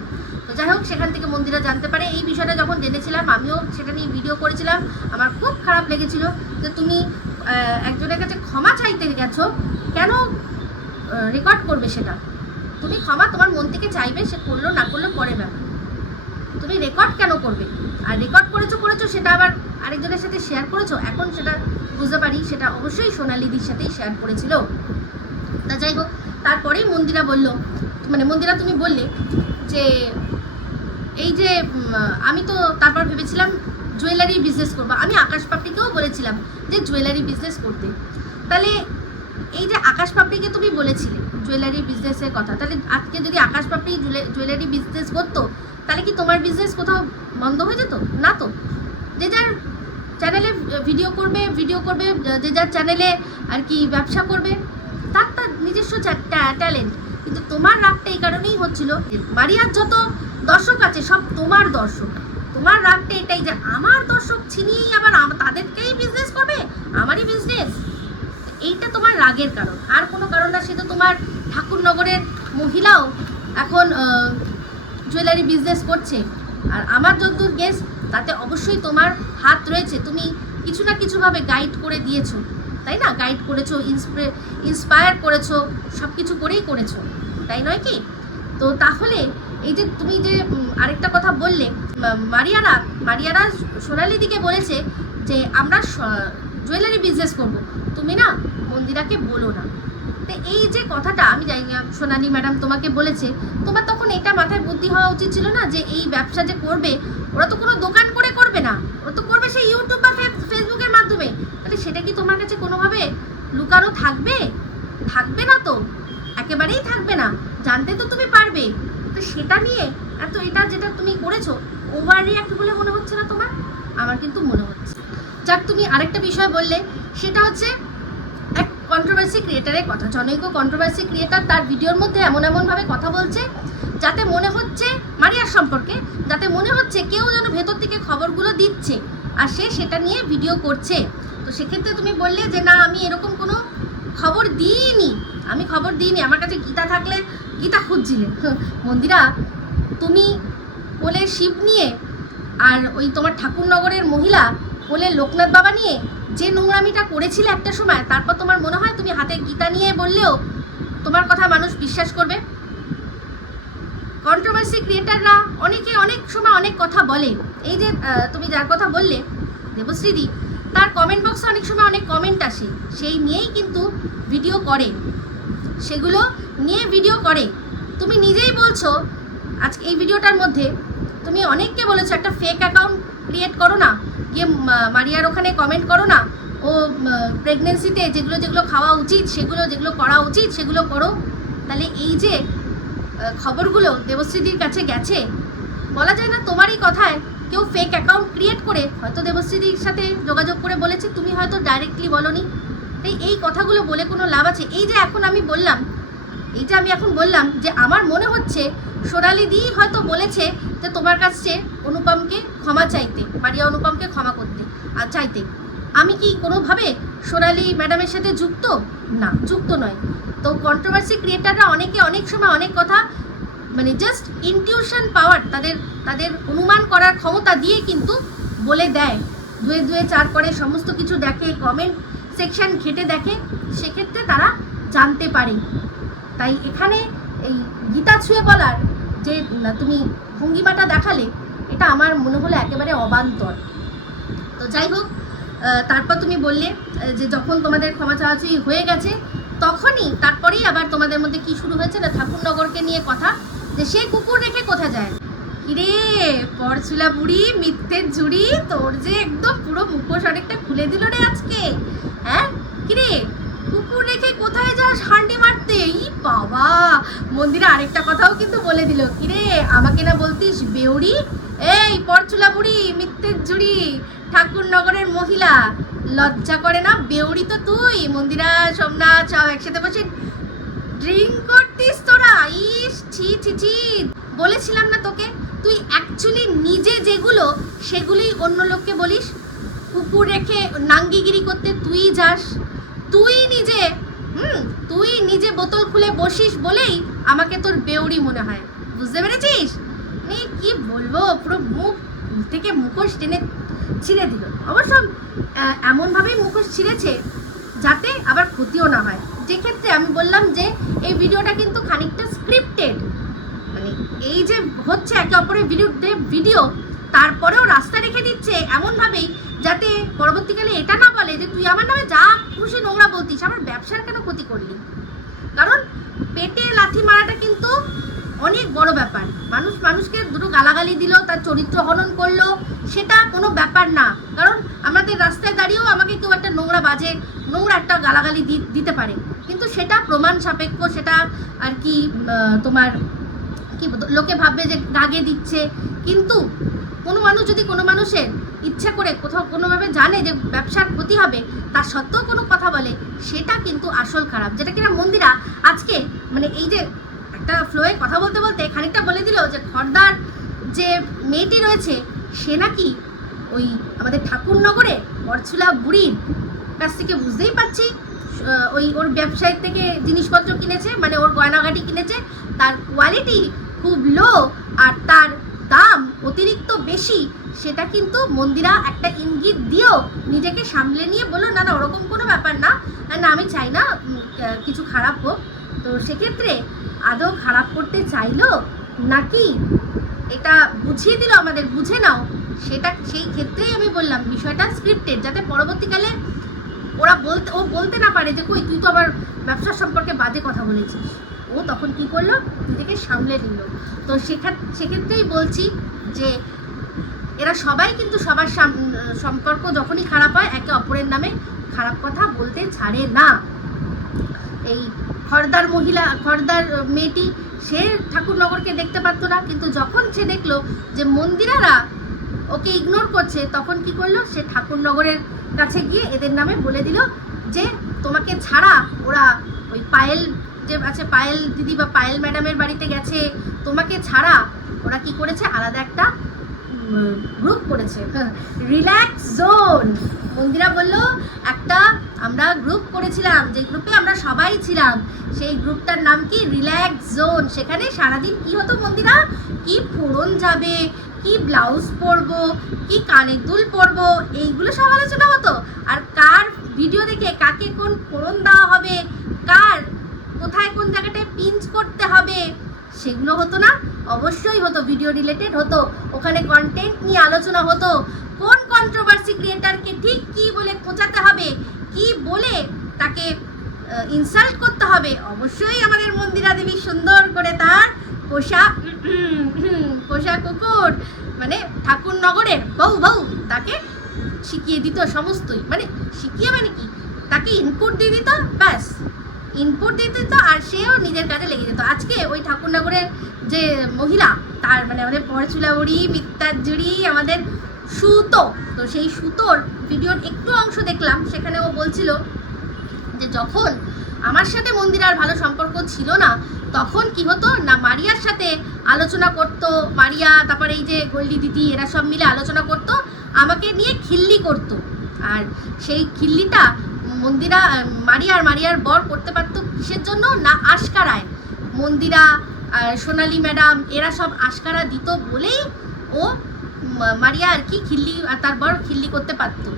তো যাই হোক, সেখান থেকে মন্দিরা জানতে পারে। এই বিষয়টা যখন জেনেছিলাম আমিও সেটা নিয়ে ভিডিও করেছিলাম, আমার খুব খারাপ লেগেছিল যে তুমি একজনের কাছে ক্ষমা চাইতে গেছো, কেন রেকর্ড করবে সেটা? তুমি ক্ষমা তোমার মন থেকে চাইবে, সে করলো না করলো পরে ব্যাপার, তুমি রেকর্ড কেন করবে? আর রেকর্ড করেছো সেটা আবার আরেকজনের সাথে শেয়ার করেছো, এখন সেটা বুঝতে পারি সেটা অবশ্যই সোনালিদির সাথেই শেয়ার করেছিল। তা যাই হোক, তারপরেই মন্দিরা তুমি বললে যে এই যে আমি তো তারপর ভেবেছিলাম জুয়েলারি বিজনেস করবো, আমি আকাশ পাপড়িকেও বলেছিলাম যে জুয়েলারি বিজনেস করতে। তাহলে এই যে আকাশ পাপড়িকে তুমি বলেছিলে জুয়েলারি বিজনেসের কথা, তাহলে আজকে যদি আকাশ পাপড়ি জুয়েলারি বিজনেস করতো তাহলে কি তোমার বিজনেস কোথাও বন্ধ হয়ে যেত? না তো, যে যার চ্যানেলে ভিডিও করবে, যে যার চ্যানেলে আর কি ব্যবসা করবে, তার নিজস্ব ট্যালেন্ট। কিন্তু তোমার রাগটা এই কারণেই হচ্ছিল, মারিয়ার যত দর্শক আছে সব তোমার দর্শক, তোমার রাগটা এটাই যে আমার দর্শক ছিনিয়েই আবার তাদেরকেই বিজনেস করবে, আমারই বিজনেস, এইটা তোমার রাগের কারণ, আর কোনো কারণ না। সে তো তোমার ঠাকুরনগরের মহিলাও এখন জুয়েলারি বিজনেস করছে, আর আমার যতদূর গেস তাতে অবশ্যই তোমার হাত রয়েছে, তুমি কিছু না কিছুভাবে গাইড করে দিয়েছো, তাই না? গাইড করেছো, ইন্সপায়ার করেছো, সব কিছু করেই করেছো, তাই নয় কি? তো তাহলে এই যে তুমি যে আরেকটা কথা বললে, মারিয়ারা সোনালিদিকে বলেছে যে আমরা জুয়েলারি বিজনেস করব, তুমি না মন্দিরাকে বলো না। তো এই যে কথাটা আমি জানি না সোনালি ম্যাডাম তোমাকে বলেছে, তোমার তখন এটা মাথায় বুদ্ধি হওয়া উচিত ছিল না যে এই ব্যবসা যে করবে, ওরা তো কোনো দোকান করে করবে না, ওরা তো করবে সেই ইউটিউব বা ফেসবুকের মাধ্যমে। তাহলে সেটা কি তোমার কাছে কোনোভাবে লুকানো থাকবে না? তো একেবারেই থাকবে না, জানতে তো তুমি পারবে। তো সেটা নিয়ে এটা যেটা তুমি করেছো ওভার রিঅ্যাক্ট বলে মনে হচ্ছে না তোমার? আমার কিন্তু মনে হচ্ছে। যাক, তুমি আরেকটা বিষয় বললে, সেটা হচ্ছে এক কন্ট্রোভার্সি ক্রিয়েটারের কথা। জনৈক কন্ট্রোভার্সি ক্রিয়েটার তার ভিডিওর মধ্যে এমনভাবে কথা বলছে যাতে মনে হচ্ছে মারিয়ার সম্পর্কে, যাতে মনে হচ্ছে কেউ যেন ভেতর থেকে খবরগুলো দিচ্ছে আর সে সেটা নিয়ে ভিডিও করছে। তো সেক্ষেত্রে তুমি বললে যে না আমি এরকম কোনো খবর দিইনি, আমার কাছে গীতা থাকলে গীতা খুঁজছিলে। মন্দিরা, তুমি কোলে শিব নিয়ে আর ওই তোমার ঠাকুরনগরের মহিলা কোলে লোকনাথ বাবা নিয়ে যে নোংরামিটা করেছিলে একটা সময়, তারপর তোমার মনে হয় তুমি হাতে গীতা নিয়ে বললেও তোমার কথা মানুষ বিশ্বাস করবে? কন্ট্রোভার্সি ক্রিয়েটাররা অনেকে অনেক সময় অনেক কথা বলে। এই যে তুমি যার কথা বললে দেবশ্রীদি, তার কমেন্ট বক্সে অনেক সময় অনেক কমেন্ট আসে, সেই নিয়েই কিন্তু ভিডিও করে, সেগুলো নিয়ে ভিডিও করে। তুমি নিজেই বলছো আজকে এই ভিডিওটার মধ্যে, তুমি অনেককে বলেছো একটা ফেক অ্যাকাউন্ট ক্রিয়েট করো না, গিয়ে মারিয়ার ওখানে কমেন্ট করো না, ও প্রেগনেন্সিতে যেগুলো খাওয়া উচিত, যেগুলো করা উচিত সেগুলো করো। তাহলে এই যে খবরগুলো দেবশ্রীদির কাছে গেছে, বলা যায় না তোমারই কথায় কেউ ফেক অ্যাকাউন্ট ক্রিয়েট করে হয়তো দেবশ্রীদির সাথে যোগাযোগ করে বলেছে, তুমি হয়তো ডাইরেক্টলি বলনি। তাই এই কথাগুলো বলে কোনো লাভ আছে? এই যে এখন আমি বললাম যে আমার মনে হচ্ছে সোনালিদি হয়তো বলেছে যে তোমার কাছে অনুপমকে ক্ষমা চাইতে, মারিয়া অনুপমকে ক্ষমা করতে আর চাইতে। আমি কি কোনোভাবে সোনালি ম্যাডামের সাথে যুক্ত? না, যুক্ত নয়। তো কন্ট্রোভার্সি ক্রিয়েটাররা অনেকে অনেক সময় অনেক কথা মানে জাস্ট ইনটিউশন পাওয়ার, তাদের অনুমান করার ক্ষমতা দিয়ে কিন্তু বলে দেয়। দুয়ে দুয়ে চার করে সমস্ত কিছু দেখে, কমেন্ট সেকশন ঘেটে দেখে, সেক্ষেত্রে তারা জানতে পারে। তাই এখানে এই গীতা ছুঁয়ে বলার যে তুমি ভঙ্গিমাটা দেখালে, এটা আমার মনে হলো একেবারে অবান্তর। তো যাই হোক, তারপর তুমি বললে যে যখন তোমাদের ক্ষমা চাওয়াচাওয়ি হয়ে গেছে তখনই তারপরেই আবার তোমাদের মধ্যে কি শুরু হয়েছে না, ঠাকুরনগরকে নিয়ে কথা, যে সে কুকুর রেখে কোথায় যায়। কিরে পরচুলা বুড়ি, মিথ্যের ঝুড়ি, তোর যে একদম পুরো মুখোশ অনেকটা খুলে দিল রে আজকে। হ্যাঁ কিরে, কুকুর রেখে কোথায় যাস হান্ডি মারতে? ই বাবা, মন্দিরে আরেকটা কথাও কিন্তু বলে দিল, কিরে আমাকে না বলতিস বেউড়ি? এই পরচুলা বুড়ি, মিথ্যের ঝুড়ি, ঠাকুরনগরের মহিলা, লজ্জা করে না? বেউড়ি তো তুই। মন্দিরা সোমনাথ সব একসাথে বসে ড্রিঙ্ক করতিস তোরা। ইস ছি ছি ছি, বলেছিলাম না তোকে, তুই অ্যাকচুয়ালি নিজে যেগুলো সেগুলোই অন্য লোককে বলিস। কুকুর রেখে নাঙ্গিগিরি করতে তুই যাস, তুই নিজে বোতল খুলে বসিস বলেই আমাকে তোর বেউড়ি মনে হয়। বুঝতে পেরেছিস? কি বলবো, পুরো মুখ থেকে মুখোশ টেনে ছিঁড়ে দিল। অবশ্য এমনভাবেই মুখোশ ছিঁড়েছে যাতে আবার ক্ষতিও না হয়। যে ক্ষেত্রে আমি বললাম যে এই ভিডিওটা কিন্তু খানিকটা স্ক্রিপ্টেড, মানে এই যে হচ্ছে একে অপরের বিরুদ্ধে ভিডিও, তারপরেও রাস্তা রেখে দিচ্ছে এমনভাবেই যাতে পরবর্তীকালে এটা না বলে যে তুই আমার নামে যা খুশি নোংরা বলতিস, আমার ব্যবসার কেন ক্ষতি করলি। কারণ পেটে লাথি মারাটা কিন্তু অনেক বড় ব্যাপার। মানুষকে দুটো গালাগালি দিল, তার চরিত্র হনন করলো, সেটা কোনো ব্যাপার না। কারণ আমাদের রাস্তায় দাঁড়িয়েও আমাকে কেউ একটা নোংরা একটা গালাগালি দিতে পারে, কিন্তু সেটা প্রমাণ সাপেক্ষ, সেটা আর কি তোমার কি লোকে ভাববে যে রাগে দিচ্ছে। কিন্তু কোনো মানুষ যদি কোনো মানুষের ইচ্ছা করে কোথাও কোনোভাবে জানে যে ব্যবসার ক্ষতি হবে, তার সত্ত্বেও কোনো কথা বলে, সেটা কিন্তু আসল খারাপ। যেটা কিনা মন্দিরা আজকে মানে এই যে একটা ফ্লোয়ে কথা বলতে বলতে খানিকটা বলে দিল যে খড়দার যে মেয়েটি রয়েছে সে নাকি ওই আমাদের ঠাকুরনগরে পরচুলা বুড়ির কাছ থেকে, বুঝতেই পারছি ওর ব্যবসায়ীর থেকে জিনিসপত্র কিনেছে, মানে ওর গয়নাগাটি কিনেছে, তার কোয়ালিটি খুব লো আর তার দাম অতিরিক্ত বেশি। সেটা কিন্তু মন্দিরা একটা ইঙ্গিত দিয়েও নিজেকে সামলে নিয়ে বললো না ওরকম কোনো ব্যাপার না, আমি চাই না কিছু খারাপ হোক। তো সেক্ষেত্রে আদৌ খারাপ করতে চাইলো নাকি এটা বুঝিয়ে দিল আমাদের, বুঝে নাও। সেটা সেই ক্ষেত্রেই আমি বললাম বিষয়টা স্ক্রিপ্টেড, যাতে পরবর্তীকালে ও বলতে না পারে যে কই তুই তো আবার ব্যবসার সম্পর্কে বাজে কথা বলেছিস। ও তখন কি করলো, নিজেকে সামলে নিল। তো সেক্ষেত্রেই বলছি যে এরা সবাই কিন্তু সবার সম্পর্ক যখনই খারাপ হয় একে অপরের নামে খারাপ কথা বলতে ছাড়ে না। এই খড়দার মেয়েটি, সে ঠাকুরনগরকে দেখতে পারতো না, কিন্তু যখন সে দেখলো যে মন্দিরারা ওকে ইগনোর করছে, তখন কি করলো, সে ঠাকুরনগরের কাছে গিয়ে এদের নামে বলে দিল যে তোমাকে ছাড়া ওরা ওই পায়েল যে আছে, পায়েল দিদি বা পায়েল ম্যাডামের বাড়িতে গেছে, তোমাকে ছাড়া ওরা কি করেছে, আলাদা একটা গ্রুপ করেছে, রিল্যাক্স জোন। মন্দিরা বলল একটা আমরা গ্রুপ করেছিলাম, যে গ্রুপে আমরা সবাই ছিলাম, সেই গ্রুপটার নাম কি, রিল্যাক্স জোন। সেখানে সারাদিন কি হতো মন্দিরা, কি ফোড়ন যাবে, কি ব্লাউজ পরবো, কি কানের দুল পরবো, এইগুলো সব আলোচনা হতো। আর কার ভিডিও দেখে কাকে কোন ফোড়ন দেওয়া হবে, কার কোথায় কোন জায়গাটায় পিঞ্চ করতে হবে, সেগুলো হতো না? অবশ্যই হতো, ভিডিও রিলেটেড হতো। ওখানে কন্টেন্ট নিয়ে আলোচনা হতো, কোন কন্ট্রোভার্সি ক্রিয়েটারকে ঠিক কি বলে খোঁচাতে হবে, কি বলে তাকে ইনসাল্ট করতে হবে। অবশ্যই আমাদের মন্দিরা দেবী সুন্দর করে তার পোষা কুকুর মানে ঠাকুরনগরের বউ তাকে শিখিয়ে দিত সমস্তই, মানে শিখিয়ে মানে কি, তাকে ইনপুট দিয়ে দিত, ব্যাস ইনপুট দিতে দিত আর সেও নিজের কাজে লেগে যেত। আজকে ওই ঠাকুরনগরের যে মহিলা, তার মানে আমাদের পরচুলাউড়ি মিত্তারজুড়ি আমাদের সুতো, তো সেই সুতোর ভিডিওর একটু অংশ দেখলাম, সেখানে ও বলছিল যে যখন আমার সাথে মন্দিরার ভালো সম্পর্ক ছিল না, তখন কি হতো না, মারিয়ার সাথে আলোচনা করতো, মারিয়া তারপরে এই যে গোল্ডি দিদি এরা সব মিলে আলোচনা করতো, আমাকে নিয়ে খিল্লি করতো। আর সেই খিল্লিটা মারিয়ার বর করতে পারতো কিসের জন্য না, আশকারায়। মন্দিরা আর সোনালি ম্যাডাম এরা সব আশকারা দিত বলেই ও মারিয়া আর কি খিল্লি আর তার বর খিল্লি করতে পারতো।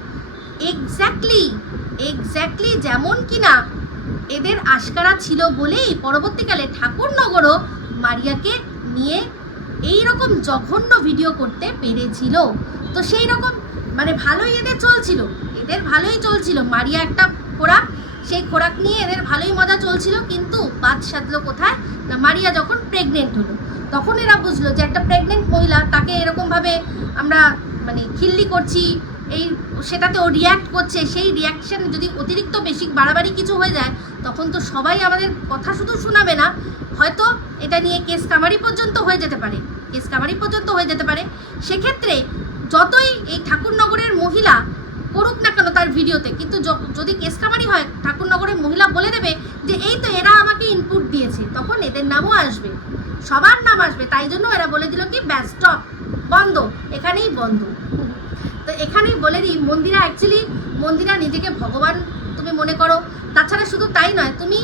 এক্স্যাক্টলি যেমন কিনা এদের আশকারা ছিল বলেই পরবর্তীকালে ঠাকুরনগরও মারিয়াকে নিয়ে এই রকম জঘন্য ভিডিও করতে পেরেছিল। তো সেই রকম মানে ভালোই এদের চলছিল। মারিয়া একটা খোরাক, সেই খোরাক নিয়ে এদের ভালোই মজা চলছিল, কিন্তু বাদ সাধলো কোথায় না, মারিয়া যখন প্রেগনেন্ট হলো তখন এরা বুঝলো যে একটা প্রেগনেন্ট মহিলা, তাকে এরকমভাবে আমরা মানে খিল্লি করছি, এই সেটাতে ও রিয়্যাক্ট করছে, সেই রিয়াকশান যদি অতিরিক্ত বেশি বাড়াবাড়ি কিছু হয়ে যায়, তখন তো সবাই আমাদের কথা শুধু শোনাবে না, হয়তো এটা নিয়ে কেস কামারি পর্যন্ত হয়ে যেতে পারে। সেক্ষেত্রে যতই এই ঠাকুরনগরের মহিলা করুক না কেন তার ভিডিওতে, কিন্তু যদি কেস কামারি হয়, ঠাকুরনগরের মহিলা বলে দেবে যে এই তো এরা আমাকে ইনপুট দিয়েছে, তখন এদের নামও আসবে, সবার নাম আসবে। তাই জন্য এরা বলে দিল কি ব্যাস স্টপ, বন্ধ, এখানেই বন্ধ। তো এখানেই বলে দিই, মন্দিরা নিজেকে ভগবান তুমি মনে করো। তাছাড়া শুধু তাই নয়, তুমি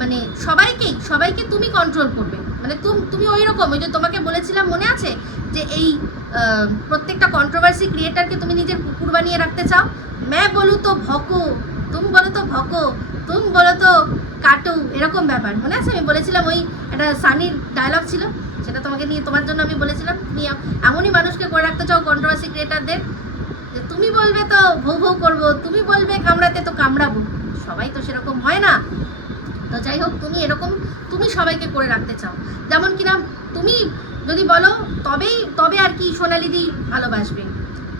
মানে সবাইকে তুমি কন্ট্রোল করবে, মানে তুমি ওই রকম, ওই যে তোমাকে বলেছিলাম মনে আছে যে এই প্রত্যেকটা কন্ট্রোভার্সি ক্রিয়েটারকে তুমি নিজের কুকুর বানিয়ে রাখতে চাও। मैं बोलूँ तो भौंको, तुम बोलो तो भौंको, तुम बोलो तो কাটু, এরকম ব্যাপার মনে আছে? আমি বলেছিলাম ওই একটা সানির ডায়লগ ছিল, সেটা তোমাকে নিয়ে তোমার জন্য আমি বলেছিলাম, নিয়ে এমনই মানুষকে করে রাখতে চাও কন্ট্রোভার্সি ক্রিয়েটারদের, যে তুমি বলবে তো ভৌ ভৌ করবো, তুমি বলবে কামড়াতে তো কামড়াবো। সবাই তো সেরকম হয় না। তো যাই হোক, তুমি সবাইকে করে রাখতে চাও, যেমন কিনা তুমি যদি বলো তবে আর কি সোনালিদি ভালোবাসবে,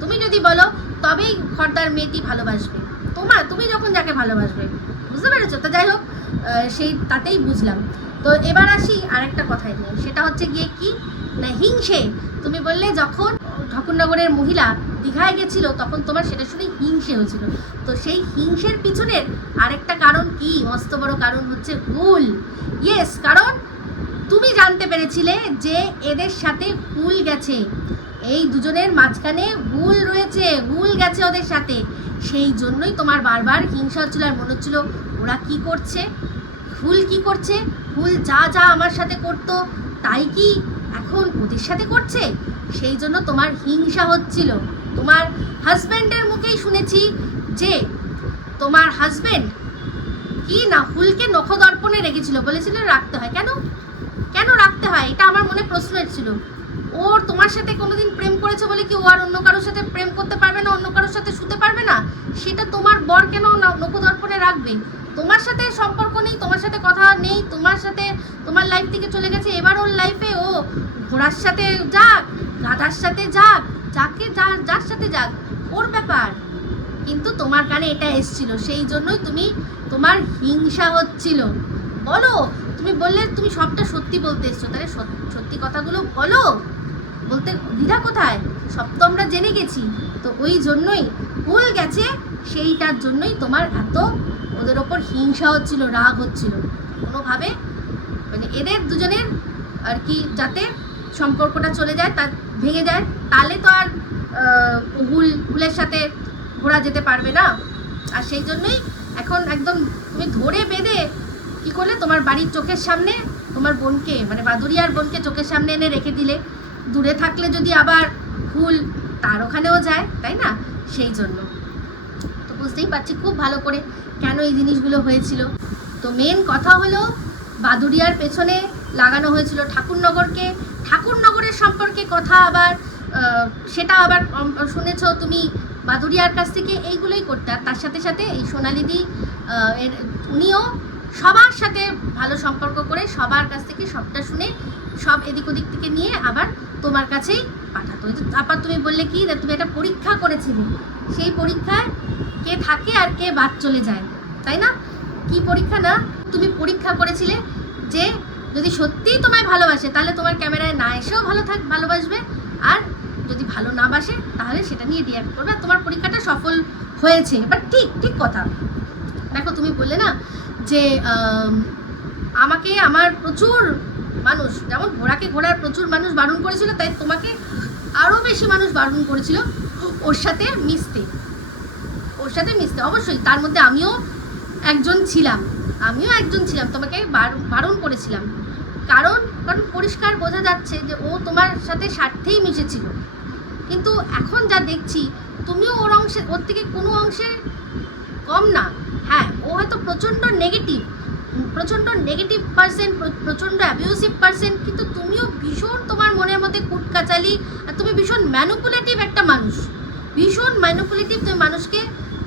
তুমি যদি বলো তবেই খর্দার মেয়েটি ভালোবাসবে, তুমি যখন যাকে ভালোবাসবে, বুঝতে পেরেছো? তো যাই হোক, সেই তাতেই বুঝলাম। তো এবার আসি আরেকটা কথায় নিয়ে, সেটা হচ্ছে গিয়ে কি না, হিংসে। তুমি বললে যখন ঠাকুরনগরের মহিলা দীঘায় গেছিল, তখন তোমার সেটা শুনে হিংসে হয়েছিল। তো সেই হিংসের পিছনের আরেকটা কারণ কি, মস্ত বড় কারণ হচ্ছে হুল। ইয়েস, কারণ তুমি জানতে পেরেছিলে যে এদের সাথে হুল গেছে, এই দুজনের মাঝখানে হুল রয়েছে, হুল গেছে ওদের সাথে। সেই জন্যই তোমার বারবার হিংসা হচ্ছিল, আর মনে হচ্ছিল ওরা কি করছে, হুল কি করছে, হুল যা আমার সাথে করতো তাই কি এখন ওদের সাথে করছে। সেই জন্য তোমার হিংসা হচ্ছিল। তোমার হাজব্যান্ডের মুখেই শুনেছি যে তোমার হাজব্যান্ড কি না হুলকে নখদর্পণে রেখেছিল, বলেছিল রাখতে হয়। কেন রাখতে হয়, এটা আমার মনে প্রশ্ন ছিল। ওর তোমার সাথে কোনোদিন প্রেম করেছে বলে কি ও আর অন্য কারোর সাথে প্রেম করতে পারবে না, অন্য কারোর সাথে শুতে পারবে না? সেটা তোমার বর কেন নখদর্পণে রাখবে? তোমার সাথে সম্পর্ক নেই, তোমার সাথে কথা নেই, তোমার সাথে তোমার লাইফ থেকে চলে গেছে, এবার ওর লাইফে ও ঘোড়ার সাথে যাক, গাধার সাথে যাক, যার সাথে যাক, ওর ব্যাপার। কিন্তু তোমার কানে এটা এসছিল, সেই জন্যই তোমার হিংসা হচ্ছিল। বলো, তুমি বললে তুমি সবটা সত্যি বলতে এসছো, তাহলে সত্যি কথাগুলো বলতে দ্বিধা কোথায়? সব তো আমরা জেনে গেছি। তো ওই জন্যই ভুল গেছে, সেইটার জন্যই তোমার এত ওদের ওপর হিংসা হচ্ছিল, রাগ হচ্ছিল কোনোভাবে, মানে এদের দুজনের আর কি যাতে সম্পর্কটা চলে যায়, তা ভেঙে যায়, তাহলে তো আর হুলের সাথে ঘোরা যেতে পারবে না। আর সেই জন্যই এখন একদম তুমি ধরে বেঁধে কি করলে, তোমার বাড়ির চোখের সামনে তোমার বোনকে, মানে বাদুরিয়ার বোনকে চোখের সামনে এনে রেখে দিলে। দূরে থাকলে যদি আবার ভুল তার ওখানেও যায়, তাই না? সেই জন্য তো বুঝতেই পারছি খুব ভালো করে কেন এই জিনিসগুলো হয়েছিল। তো মেন কথা হলো, বাদুরিয়ার পেছনে লাগানো হয়েছিল ঠাকুরনগরের সম্পর্কে কথা, আবার সেটা আবার শুনেছো তুমি বাদুরিয়ার কাছ থেকে, এইগুলোই করতে। আর তার সাথে সাথে এই সোনালিদি উনিও সবার সাথে ভালো সম্পর্ক করে সবার কাছ থেকে সবটা শুনে সব এদিক ওদিক থেকে নিয়ে আবার তোমার কাছেই পাঠাতো। তারপর তুমি বললে কি তুমি একটা পরীক্ষা করেছিলে, সেই পরীক্ষায় কে থাকে আর কে বাদ চলে যায়, তাই না? কি পরীক্ষা না, তুমি পরীক্ষা করেছিলে যে যদি সত্যিই তোমায় ভালোবাসে তাহলে তোমার ক্যামেরায় না এসেও ভালোবাসবে, আর যদি ভালো না বাসে তাহলে সেটা নিয়ে রিঅ্যাক্ট করবে। তোমার পরীক্ষাটা সফল হয়েছে। বাট ঠিক কথা। দেখো তুমি বললে না যে আমাকে আমার প্রচুর মানুষ, যেমন ঘোড়ার প্রচুর মানুষ বারণ করেছিল, তাই তোমাকে আরও বেশি মানুষ বারণ করেছিল ওর সাথে মিশতে। অবশ্যই তার মধ্যে আমিও একজন ছিলাম, তোমাকে বারণ করেছিলাম। কারণ পরিষ্কার বোঝা যাচ্ছে যে ও তোমার সাথে স্বার্থেই মিশেছিল। কিন্তু এখন যা দেখছি তুমিও ওর থেকে কোনো অংশে কম না। হ্যাঁ, ও হয়তো প্রচণ্ড নেগেটিভ পার্সন, প্রচণ্ড অ্যাবিউসিভ পার্সন, কিন্তু তুমিও ভীষণ তোমার মনের মধ্যে কুটকাচালি, আর তুমি ভীষণ ম্যানিপুলেটিভ একটা মানুষ, তুমি মানুষকে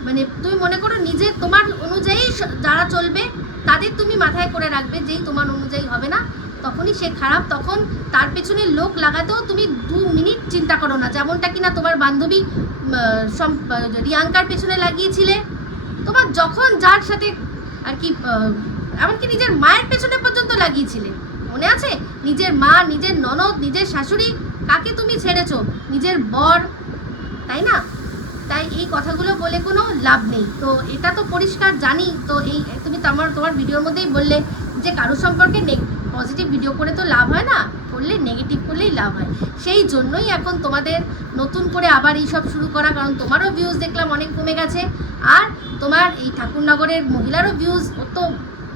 মানে তুমি মনে করো নিজে তোমার অনুযায়ী যারা চলবে তাদের তুমি মাথায় করে রাখবে, যেই তোমার অনুযায়ী হবে না তখনই সে খারাপ, তখন তার পেছনে লোক লাগাতেও তুমি 2 মিনিট চিন্তা করো না। যেমনটা কিনা তোমার বান্ধবী রিয়াঙ্কার পেছনে লাগিয়েছিলে, তোমার যখন যার সাথে আর কি, এমনকি নিজের মায়ের পেছনে পর্যন্ত লাগিয়েছিলে, মনে আছে? নিজের মা, নিজের ননদ, নিজের শাশুড়ি, কাকে তুমি ছেড়েছো? নিজের বর, তাই না? তাই এই কথাগুলো বলে কোনো লাভ নেই। তো এটা তো পরিষ্কার জানি। তো এই তুমি তোমার ভিডিওর মধ্যেই বললে যে কারো সম্পর্কে পজিটিভ ভিডিও করে তো লাভ হয় না, করলে নেগেটিভ করলেই লাভ হয়। সেই জন্যই এখন তোমাদের নতুন করে আবার এইসব শুরু করা, কারণ তোমারও ভিউজ দেখলাম অনেক কমে গেছে, আর তোমার এই ঠাকুরনগরের মহিলারও ভিউজ ও তো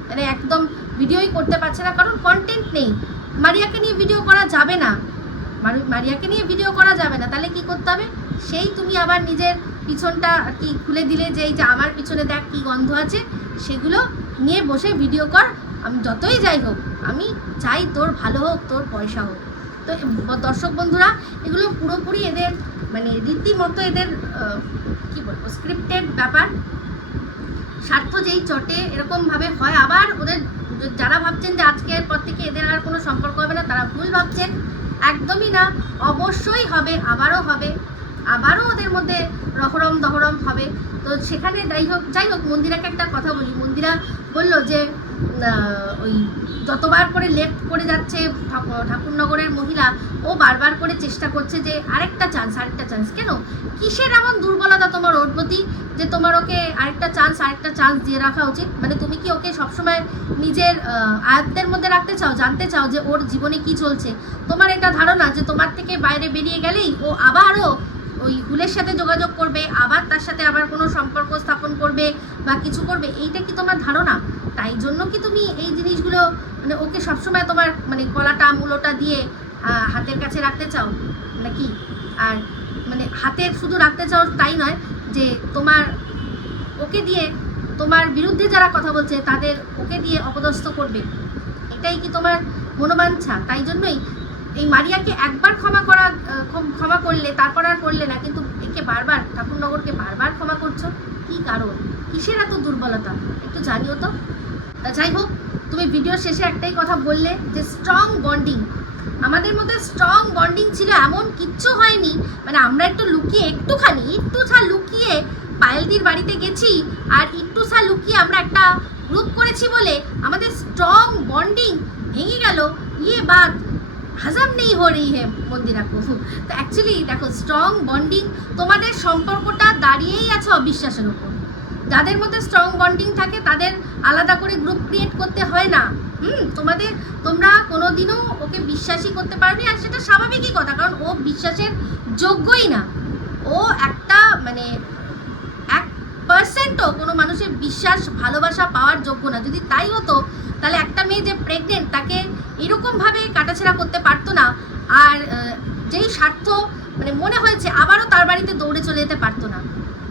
মানে একদম ভিডিওই করতে পারছে না, কারণ কন্টেন্ট নেই। মারিয়াকে নিয়ে ভিডিও করা যাবে না, তাহলে কি করতে হবে? সেই তুমি আবার নিজের পিছনটা আর কি খুলে দিলে, যে এই যে আমার পিছনে দেখ কি গন্ধ আছে, সেগুলো নিয়ে বসে ভিডিও কর। আমি যতই যাই হোক, আমি চাই তোর ভালো হোক, তোর পয়সা হোক। তো দর্শক বন্ধুরা, এগুলো পুরোপুরি এদের মানে রীতিমতো এদের কি বলবো, স্ক্রিপ্টেড ব্যাপার। স্বার্থ যেই চটে এরকমভাবে হয়। আবার ওদের যারা ভাবছেন যে আজকের পর থেকে এদের আর কোনো সম্পর্ক হবে না, তারা ভুল ভাবছেন। একদমই না, অবশ্যই হবে, আবারও ওদের মধ্যে রহরম দহরম হবে। তো সেখানে যাই হোক মন্দিরাকে একটা কথা বলি। মন্দিরা বলল যে ওই যতবার করে লেফট করে যাচ্ছে ঠাকুরনগরের মহিলা, ও বারবার করে চেষ্টা করছে যে আরেকটা চান্স। কেন? কিসের এমন দুর্বলতা তোমার ওর প্রতি যে তোমার ওকে আরেকটা চান্স দিয়ে রাখা উচিত? মানে তুমি কি ওকে সবসময় নিজের আয়ত্তের মধ্যে রাখতে চাও, জানতে চাও যে ওর জীবনে কি চলছে? তোমার এটা ধারণা যে তোমার থেকে বাইরে বেরিয়ে গেলেই ও আবারও ওই হুলের সাথে যোগাযোগ করবে, আবার তার সাথে আবার কোনো সম্পর্ক স্থাপন করবে বা কিছু করবে? এইটা কি তোমার ধারণা? তাই জন্য কি তুমি এই জিনিসগুলো মানে ওকে সবসময় তোমার মানে গলাটা মূলোটা দিয়ে হাতের কাছে রাখতে চাও নাকি? আর মানে হাতে শুধু রাখতে চাও তাই নয়, যে ওকে দিয়ে তোমার বিরুদ্ধে যারা কথা বলছে তাদের ওকে দিয়ে অপদস্থ করবে, এটাই কি তোমার মনোবাঞ্ছা? তাই জন্যই এই মারিয়াকে একবার ক্ষমা করলে, তারপর আর করলে না, কিন্তু একে বারবার, ঠাকুরনগরকে বারবার ক্ষমা করছো। কি কারণ? কিসের এত দুর্বলতা? একটু জানিও তো। যাই হোক, তুমি ভিডিওর শেষে একটাই কথা বললে যে স্ট্রং বন্ডিং, আমাদের মধ্যে স্ট্রং বন্ডিং ছিল, এমন কিচ্ছু হয়নি। মানে আমরা একটু লুকিয়ে পায়েলদির বাড়িতে গেছি, আর লুকিয়ে আমরা একটা গ্রুপ করেছি বলে আমাদের স্ট্রং বন্ডিং ভেঙে গেল। ইয়ে বাত হজম নেই হো রही है মন্দিরা কো। তো অ্যাকচুয়ালি দেখো, স্ট্রং বন্ডিং তোমাদের সম্পর্কটা দাঁড়িয়েই আছে অবিশ্বাসের উপর। যাদের মধ্যে স্ট্রং বন্ডিং থাকে তাদের আলাদা করে গ্রুপ ক্রিয়েট করতে হয় না। তোমরা কোনোদিনও ওকে বিশ্বাসই করতে পারবে, আর সেটা স্বাভাবিকই কথা, কারণ ও বিশ্বাসের যোগ্যই না। ও একটা মানে 1%ও কোনো মানুষের বিশ্বাস ভালোবাসা পাওয়ার যোগ্য না। যদি তাই হতো তাহলে একটা মেয়ে যে প্রেগনেন্ট তাকে এরকমভাবে কাটাছেড়া করতে পারতো না, আর যেই স্বার্থ মানে মনে হয়েছে আবারও তার বাড়িতে দৌড়ে চলে যেতে পারতো না।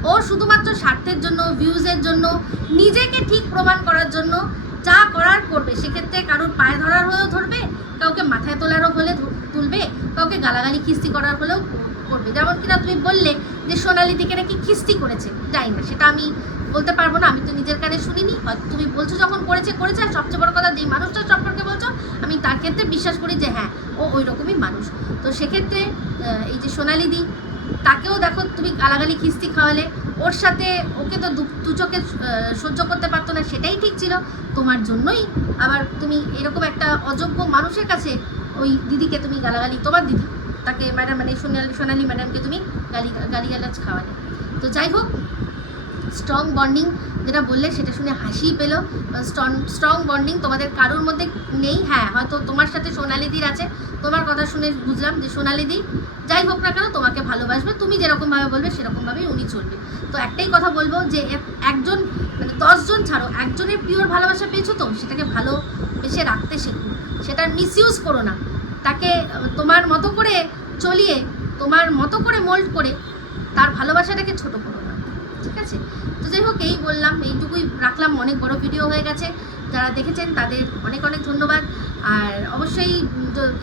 ও শুধুমাত্র স্বার্থের জন্য, ভিউজের জন্য, নিজেকে ঠিক প্রমাণ করার জন্য যা করার করবে। সেক্ষেত্রে কারোর পায়ে ধরার হলেও ধরবে, কাউকে মাথায় তোলারও হলে তুলবে, কাউকে গালাগালি খিস্তি করার হলেও করবে। যেমন কিনা তুমি বললে যে সোনালি দিকে নাকি খিস্তি করেছে, যাই না, সেটা আমি বলতে পারবো না, আমি তো নিজের কানে শুনিনি। হয়তো তুমি বলছো যখন করেছে। আর সবচেয়ে বড় কথা, যেই মানুষটার সম্পর্কে বলছো আমি তার ক্ষেত্রে বিশ্বাস করি যে হ্যাঁ, ও ওই রকমই মানুষ। তো সেক্ষেত্রে এই যে সোনালি দি, তাকেও দেখো তুমি গালাগালি খিস্তি খাওয়ালে, ও ওর সাথে ওকে তো দু চোখে সহ্য করতে পারতো না, সেটাই ঠিক ছিল। তোমার জন্যই আবার তুমি এরকম একটা অযোগ্য মানুষের কাছে ওই দিদিকে তুমি গালাগালি, তোমার দিদি তাকে ম্যাডাম মানে সোনালি ম্যাডামকে তুমি গালিগালাজ খাওয়ালে। তো যাই হোক, স্ট্রং বন্ডিং যেটা বললে সেটা শুনে হাসিই পেলো। স্ট্রং বন্ডিং তোমাদের কারোর মধ্যে নেই। হ্যাঁ, হয়তো তোমার সাথে সোনালিদির আছে, তোমার কথা শুনে বুঝলাম যে সোনালিদি যাই হোক না কেন তোমাকে ভালোবাসবে, তুমি যেরকমভাবে বলবে সেরকমভাবেই উনি চলবে। তো একটাই কথা বলবো যে একজন মানে 10 জন ছাড়ো, একজনের পিওর ভালোবাসা পেয়েছো তো সেটাকে ভালোবেসে রাখতে শেখো, সেটার মিসইউজ করো না। তাকে তোমার মতো করে চলিয়ে, তোমার মতো করে মোল্ড করে তার ভালোবাসাটাকে ছোট করো না, ঠিক আছে? তো যাই হোক, এই বললাম, এইটুকুই রাখলাম। অনেক বড় ভিডিও হয়ে গেছে, যারা দেখেছেন তাদের অনেক অনেক ধন্যবাদ। আর অবশ্যই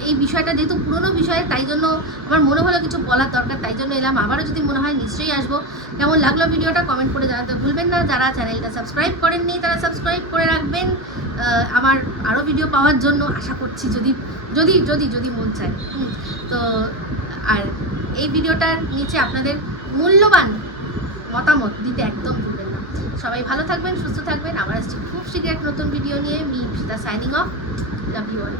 এই বিষয়টা যেহেতু পুরনো বিষয়, তাই জন্য আমার মনে হলো কিছু বলার দরকার, তাই জন্য এলাম। আবারও যদি মনে হয় নিশ্চয়ই আসবো। কেমন লাগলো ভিডিওটা কমেন্ট করে জানাতে ভুলবেন না। যারা চ্যানেলটা সাবস্ক্রাইব করেননি তারা সাবস্ক্রাইব করে রাখবেন আমার আরও ভিডিও পাওয়ার জন্য, আশা করছি যদি যদি যদি যদি মন চায়। তো আর এই ভিডিওটার নিচে আপনাদের মূল্যবান মতামত দিতে একদম ভুলবেন না। সবাই ভালো থাকবেন, সুস্থ থাকবেন। আবার আসছি খুব শীঘ্র এক নতুন ভিডিও নিয়ে। Me Ipsita signing off. Love you all.